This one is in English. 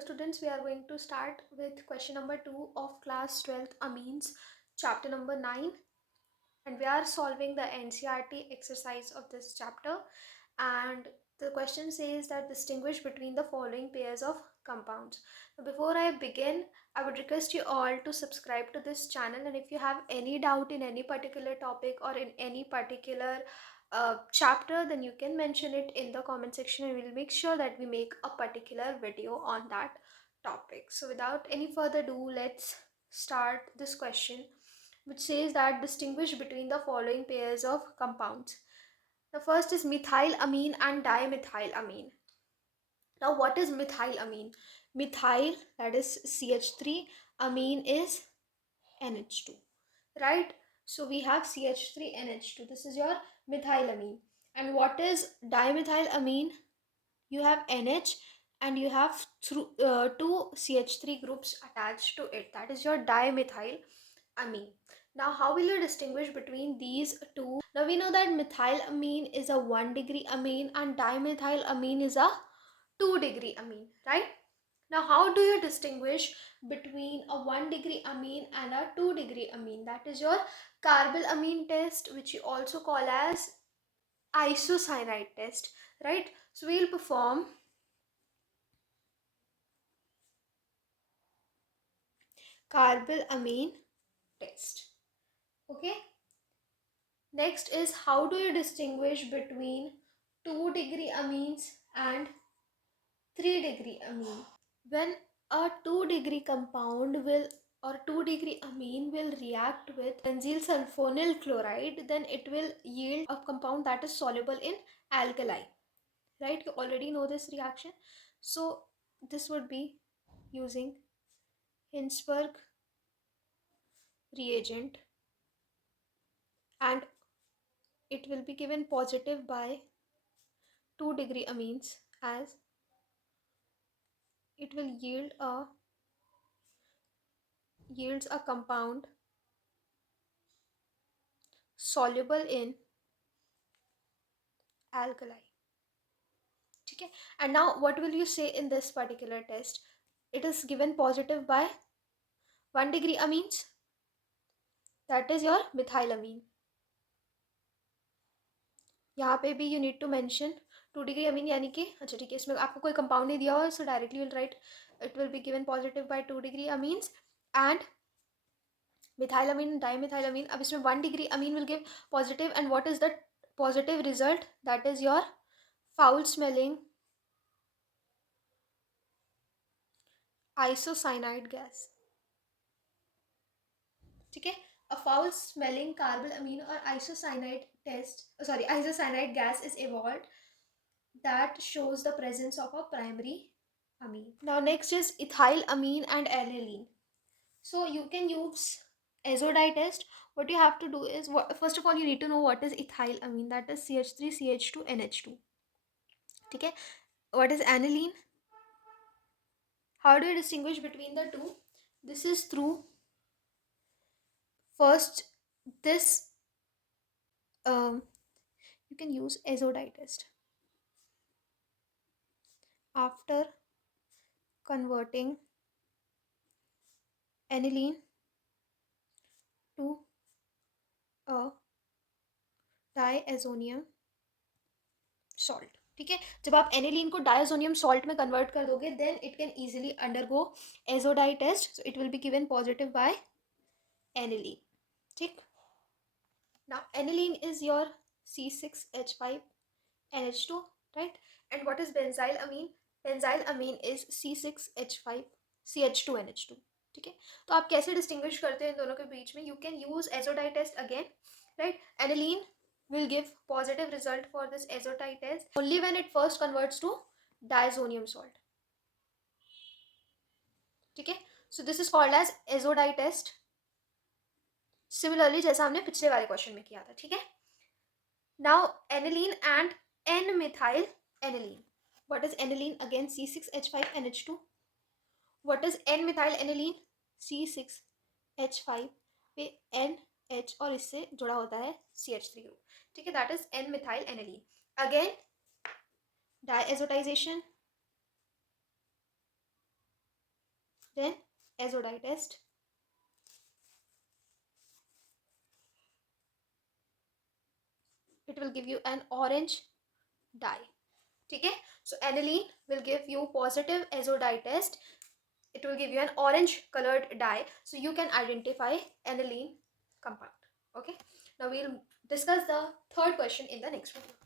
Hello students, we are going to start with question number 2 of class 12th amines chapter number 9, and we are solving the NCERT exercise of this chapter. And the question says that distinguish between the following pairs of compounds. So before I begin, I would request you all to subscribe to this channel, and if you have any doubt in any particular topic or in any particular chapter, then you can mention it in the comment section and we'll make sure that we make a particular video on that topic. So without any further ado, let's start this question, which says that distinguish between the following pairs of compounds. The first is methylamine and dimethylamine. Now what is methylamine? Methyl, that is CH3, amine is NH2, right? So we have CH3NH2. This is your methylamine. And what is dimethylamine? You have NH and you have two CH3 groups attached to it. That is your dimethylamine. Now how will you distinguish between these two? Now we know that methylamine is a 1-degree amine and dimethylamine is a 2-degree amine, right? Now how do you distinguish between a 1-degree amine and a 2-degree amine? That is your carbylamine test, which you also call as isocyanide test, right? So we'll perform carbylamine test. Okay, next is how do you distinguish between 2-degree amines and 3-degree amine? When a 2-degree compound will or 2-degree amine will react with benzyl sulfonyl chloride, then it will yield a compound that is soluble in alkali, right? You already know this reaction. So this would be using Hinsberg reagent, and it will be given positive by 2-degree amines, as it will yields a compound soluble in alkali. Okay, and now what will you say in this particular test? It is given positive by 1-degree amines, that is your methylamine. यहाँ पे भी you need to mention 2-degree amine, यानी कि अच्छा ठीक है, इसमें आपको कोई कंपाउंड नहीं दिया हो, so directly you'll write it will be given positive by 2-degree amines and methylamine and dimethylamine. अब इसमें 1-degree amine will give positive, and what is the positive result? That is your foul smelling isocyanide gas. ठीक है, a foul smelling carbylamine or isocyanide gas is evolved that shows the presence of a primary amine. Now next is ethylamine and aniline. So you can use azodite test. What you have to do is, first of all you need to know what is ethylamine, that is CH3 CH2 NH2. ठीक है, what is aniline? How do you distinguish between the two? This is through first this you can use azodite test. After converting aniline to a diazonium salt, ठीक है, जब आप aniline को diazonium salt में convert कर दोगे, then it can easily undergo azo dye test, so it will be given positive by aniline. ठीक, now aniline is your C6H5NH2, right? And what is benzylamine? Benzylamine is C6H5CH2NH2. ठीक है, तो आप कैसे distinguish करते हैं इन दोनों के बीच में? You can use azo dye test again, right? Aniline will give positive result for this azotite test only when it first converts to diazonium salt. ठीक है, so this is called as azodite test, similarly जैसा हमने पिछले वाले question में किया था. ठीक है, now aniline and N-methyl aniline. What is aniline? Again C6H5NH2. What is N-methyl aniline? C6H5 पे NH और इससे जुड़ा होता है CH3 ग्रुप. ठीक है, that is N-methyl aniline. Again diazotization, Then azo dye test. It will give you an orange dye. Okay, so aniline will give you positive azo dye test. It will give you an orange colored dye, so you can identify aniline compound. Okay, now we'll discuss the third question in the next video.